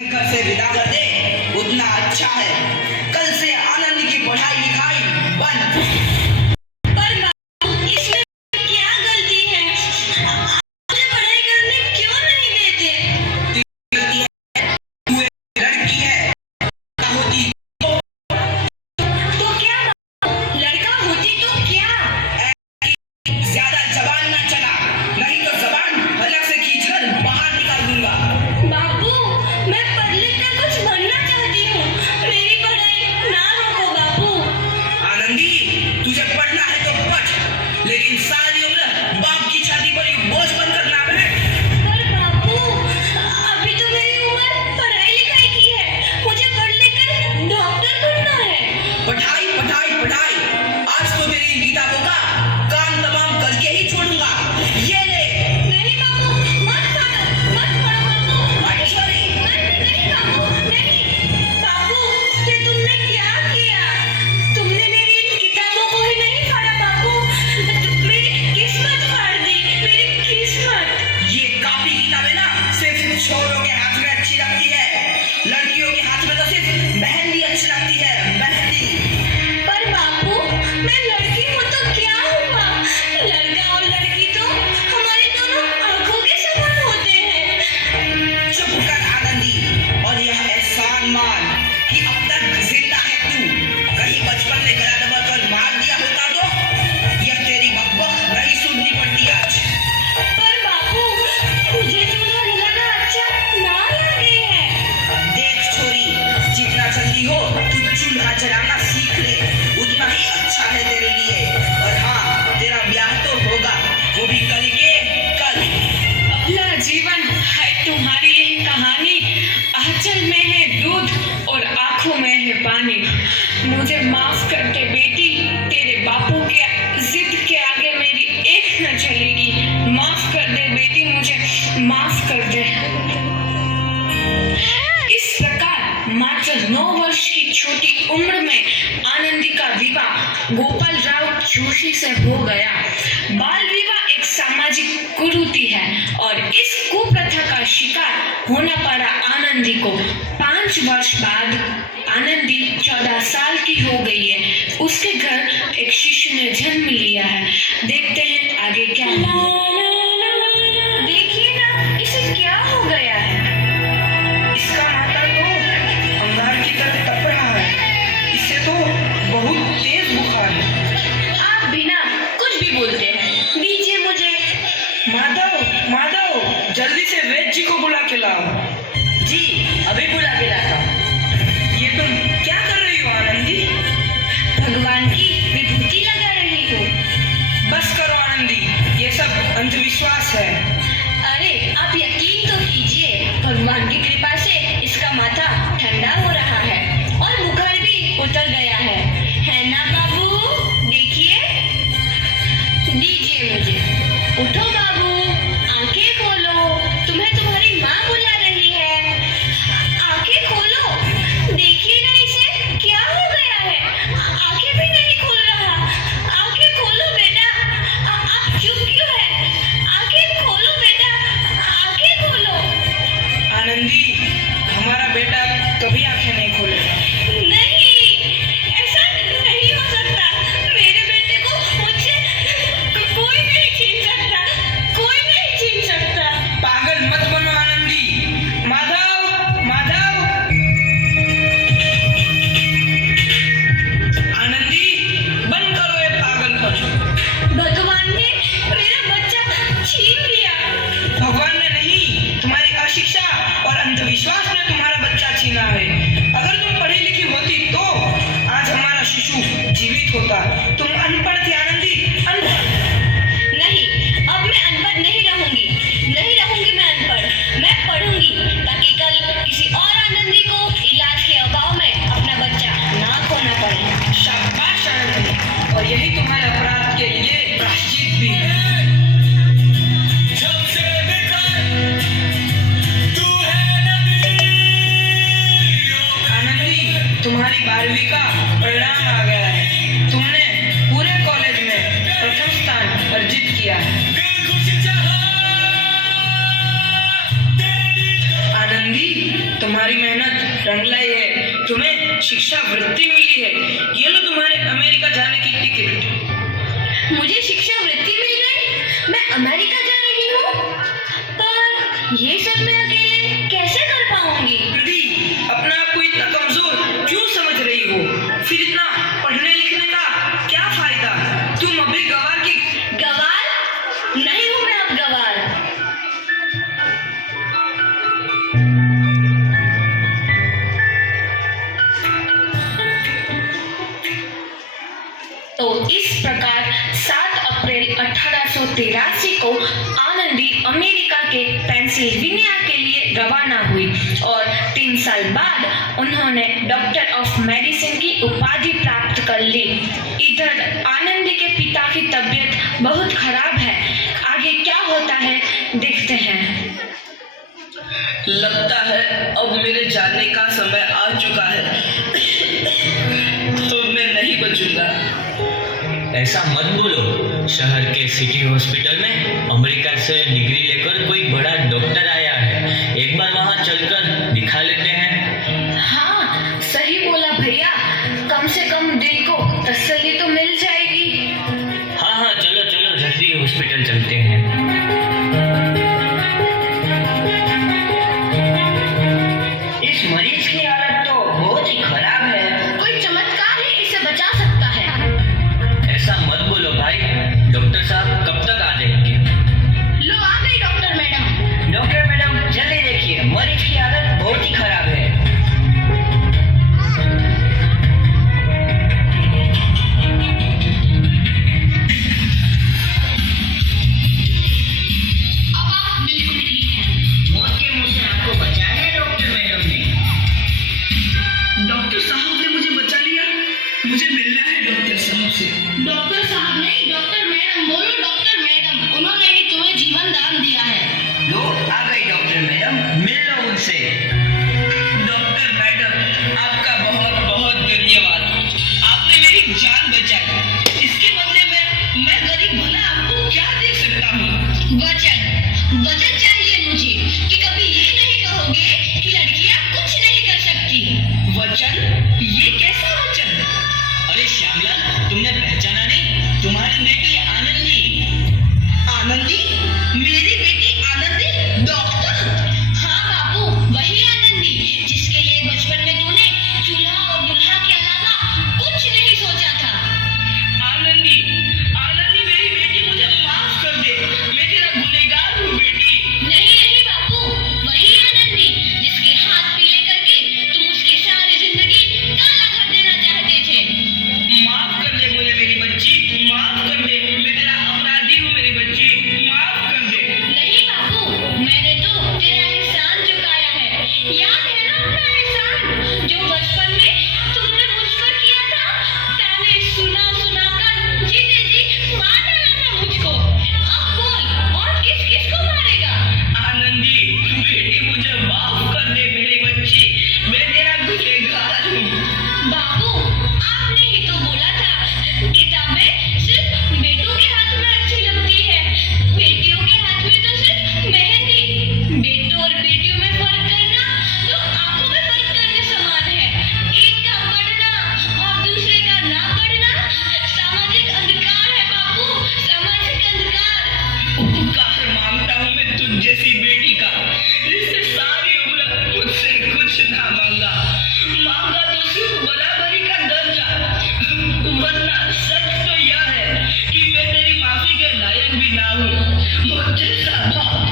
घर से विदा कर दे उतना अच्छा है। कल से आनंद की पढ़ाई लिखाई बंद। पर बाबू, इसमें क्या गलती है? मुझे पढ़ाई करने क्यों नहीं देते? गलती है, तू एक लड़की है। होती तो क्या बाबू, लड़का होती तो क्या? ज्यादा जबान ना चला, नहीं तो जबान अलग से खींचकर बाहर निकाल दूंगा। बाबू, मैं पढ़ लिख कर कुछ बनना चाहती हूँ। मेरी पढ़ाई ना रोको बाबू। आनंदी, तुझे पढ़ना है तो पढ़, लेकिन सारी उम्र बाप की छाती पर एक बोझ बनकर ना बैठ। पर बाबू, अभी तो मेरी उम्र पढ़ाई लिखाई की है। मुझे पढ़ लिख कर डॉक्टर बनना है। पढ़ाई पढ़ाई पढ़ाई, आज तो मेरी इन किताबों का काम तमाम करके ही छोड़ूंगा। ये ले। नहीं बाबू, मत पढ़ो बाबू। छोरी, नहीं बाबू, नहीं। बाबू, ये तुमने क्या किया? तुमने मेरी इन किताबों को ही नहीं फाड़ा बाबू, मेरी किस्मत फाड़ दी, मेरी किस्मत। ये कॉपी किताबें ना सिर्फ छोरों के हाथ में अच्छी लगती है, लड़कियों के हाथ में तो सिर्फ मेहंदी अच्छी लगती है, मेहंदी। पर बाबू, मैं लड़की हूँ तो क्या हुआ? लड़का और लड़की तो हमारी दोनों आंखों के समान होते हैं। चुप कर आनंदी, और यह एहसान मान कि अब तक जिंदा है तू। कहीं बचपन में गला दबाकर मार दिया होता तो यह तेरी बकबक नहीं सुननी पड़ती आज। पर बाबू, मुझे चूल्हा जलाना अच्छा ना लगे है। देख छोरी, जितना जल्दी हो तू चूल्हा जलाना सीख ले, उतना ही अच्छा है तेरे लिए। और हाँ, तेरा ब्याह तो होगा, वो भी कल के कल। अपना जीवन है तुम्हारी ये कहानी, आंचल में है दूध और आंखों में है पानी। मुझे माफ कर दे बेटी, तेरे बापू के जिद के आगे मेरी एक न चलेगी। माफ कर दे बेटी, मुझे माफ कर दे। इस प्रकार मात्र 9 वर्ष की छोटी उम्र में आनंदी का विवाह गोपाल राव जोशी से हो गया। बाल विवाह एक सामाजिक कुरीति है और इस कुप्रथा का शिकार होना पड़ा आनंदी को। 5 वर्ष बाद आनंदी 14 साल की हो गई है। उसके घर एक शिशु ने जन्म लिया है। देखते हैं आगे क्या हुआ। देखिए ना, इसे क्या हो गया है? इसका माथा तो अंगार की तरह तप रहा है, इससे तो बहुत तेज बुखार है। आप बिना कुछ भी बोलते हैं, दीजिए मुझे। माधव, माधव, जल्दी से वैद्य जी को बुला के लाओ। जी, अभी बुला के लाता हूँ। ये तुम क्या कर रही हो आनंदी? भगवान की विभूति लगा रही हूँ। बस करो आनंदी, ये सब अंधविश्वास है। अरे आप यकीन तो कीजिए, भगवान की कृपा से इसका माथा ठंडा हो रहा है और बुखार भी उतर गया है ना बाबू? देखिए, दीजिए मुझे। उठो बाबू, आंखें खोलो, तुम्हें तुम्हारी माँ बुला रही है। आंखें खोलो, देखिए ना इसे क्या हो गया है। आंखें भी नहीं खोल रहा। आंखें खोलो बेटा। आप चुप क्यों है? आंखें खोलो बेटा, आंखें खोलो। आनंदी, हमारा बेटा कभी आंखें नहीं खोलेगा। नहीं, ऐसा नहीं हो सकता। मेरे बेटे को मुझसे कोई नहीं छीन सकता, कोई नहीं छीन सकता। पागल मत बनो आनंदी। माधव, माधव। आनंदी, बंद करो ये पागलपन। भगवान ने मेरा बच्चा छीन लिया। भगवान ने नहीं, तुम्हारी अशिक्षा और अंधविश्वास ने तुम्हारा बच्चा छीना है। अगर तुम्हारी मेहनत रंग लाई है, तुम्हें शिक्षा वृत्ति मिली है। ये लो तुम्हारे अमेरिका जाने की टिकट। मुझे शिक्षा वृत्ति मिल गई, मैं अमेरिका जा रही हूँ। पर ये सब मैं अकेले कैसे कर पाऊंगी? कृति, अपने आप को इतना कमजोर क्यों समझ रही हो? फिर इतना पढ़ने लिखने का क्या फायदा? तुम अभी गवार की गवार नहीं हूँ मैं अब गवार। तो इस प्रकार 7 अप्रैल 1883 को आनंदी अमेरिका के पेंसिल्वेनिया के लिए रवाना हुई और 3 साल बाद उन्होंने डॉक्टर ऑफ मेडिसिन की उपाधि प्राप्त कर ली। इधर आनंदी के पिता की तबीयत बहुत खराब है। आगे क्या होता है देखते हैं। लगता है अब मेरे जाने का समय आ चुका है। तो मैं नहीं बचूंगा। ऐसा मत बोलो। शहर के सिटी हॉस्पिटल में अमेरिका से डिग्री लेकर कोई बड़ा डॉक्टर आया है, एक बार वहां चलकर दिखा लेते हैं। हाँ, सही बोला भैया, कम से कम दिल को तसल्ली तो मिल जाएगी। हाँ हाँ, चलो चलो जल्दी हॉस्पिटल चलते हैं। इस मरीज की हालत तो बहुत ही खराब है। कोई चमत्कार ही इसे बचा सकता है। ऐसा मत बोलो भाई, डॉक्टर साहब कब तक आ जाएंगे? लो आ गई डॉक्टर मैडम। डॉक्टर मैडम जल्दी देखिए, मरीज की हालत बहुत ही खराब है। मौत के मुंह से आपको बचाया है डॉक्टर मैडम ने। डॉक्टर साहब ने मुझे बचा लिया। मुझे मिलना है डॉक्टर साहब से। डॉक्टर साहब नहीं, डॉक्टर मैडम बोलो। डॉक्टर मैडम, उन्होंने ही तुम्हें जीवन दान दिया है। लो आ गई डॉक्टर मैडम, मिल लो उनसे। डॉक्टर मैडम, आपका बहुत बहुत धन्यवाद। आपने मेरी जान बचाई। इसके बदले में मैं गरीब भला आपको क्या दे सकता हूँ? वचन चाहिए मुझे कि कभी ये नहीं कहोगे कि लड़कियां कुछ नहीं कर सकती। वचन? ये कैसा वचन? अरे श्यामलाल, तुमने पहचाना नहीं? तुम्हारी बेटी आनंदी। आनंदी? मेरी बेटी आनंदी डॉक्टर? हाँ बापू, वही आनंदी जिसके लिए बचपन में तूने चूल्हा और दुल्हा के अलावा कुछ नहीं सोचा था। आनंदी, आनंदी मेरी बेटी, मुझे माफ कर दे। मैं तेरा गुनहगार हूँ बेटी। नहीं नहीं बापू, वही आनंदी जिसके हाथ पीले करके तुम उसकी सारी जिंदगी काला कर देना चाहते थे। माफ कर दे मुझे मेरी बच्ची, माफ कर दे। मैं तेरा अपराधी हूँ मेरी बच्ची, माफ कर दे। नहीं बापू, मैंने तो तेरा एहसान चुकाया है। याद है ना अपना एहसान जो बचपन में तुमने मुझ पर किया था? ताने सुना सुना कर जीते जी मार डाला था मुझको। अब बोल, और किस किस को मारेगा? आनंदी बेटी, मुझे माफ कर दे मेरी बच्ची। मैं तेरा गुनहगार हूँ। बापू, आपने ही तो बोला था किताबें सिर्फ बेटों के हाथ में अच्छी लगती है, बेटियों के हाथ में तो सिर्फ मेहंदी। बेटों और बेटियों में फर्क करना तो आंखों में फर्क करने समान है। एक का पढ़ना और दूसरे का ना पढ़ना सामाजिक अंधकार है बापू, सामाजिक अंधकार। उपकार मांगता हूँ मैं तुझ जैसी बेटी का, जिससे सारी उम्र मुझसे कुछ ना मांगा। मांगा तो सिर्फ बराबरी का दर्जा। वरना सच तो यह है कि मैं तेरी माफी के लायक भी ना हूँ। और जैसा बाप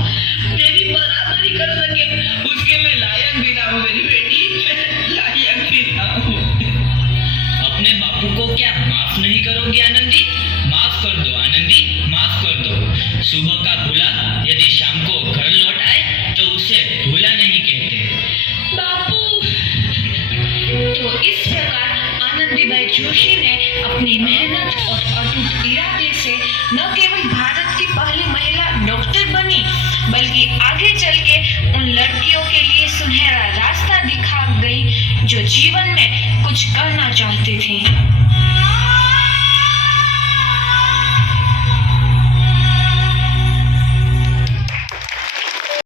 तेरी बराबरी कर सके, उसके मैं लायक भी ना हूँ मेरी बेटी, मैं लायक भी ना हूँ। अपने बापू को क्या माफ नहीं करोगी आनंदी? माफ कर दो आनंदी, माफ कर दो। सुबह का भूला यदि शाम को घर लौट आए तो उसे भूला नहीं कहते। बापू, तो इस प्रकार आनंदीबाई जोशी ने अपनी मेहनत और अटूट इरादे से न केवल भारत की पहली महिला डॉक्टर बनी, बल्कि आगे चल के उन लड़कियों के लिए सुनहरा रास्ता दिखा गई जो जीवन में कुछ करना चाहती थी।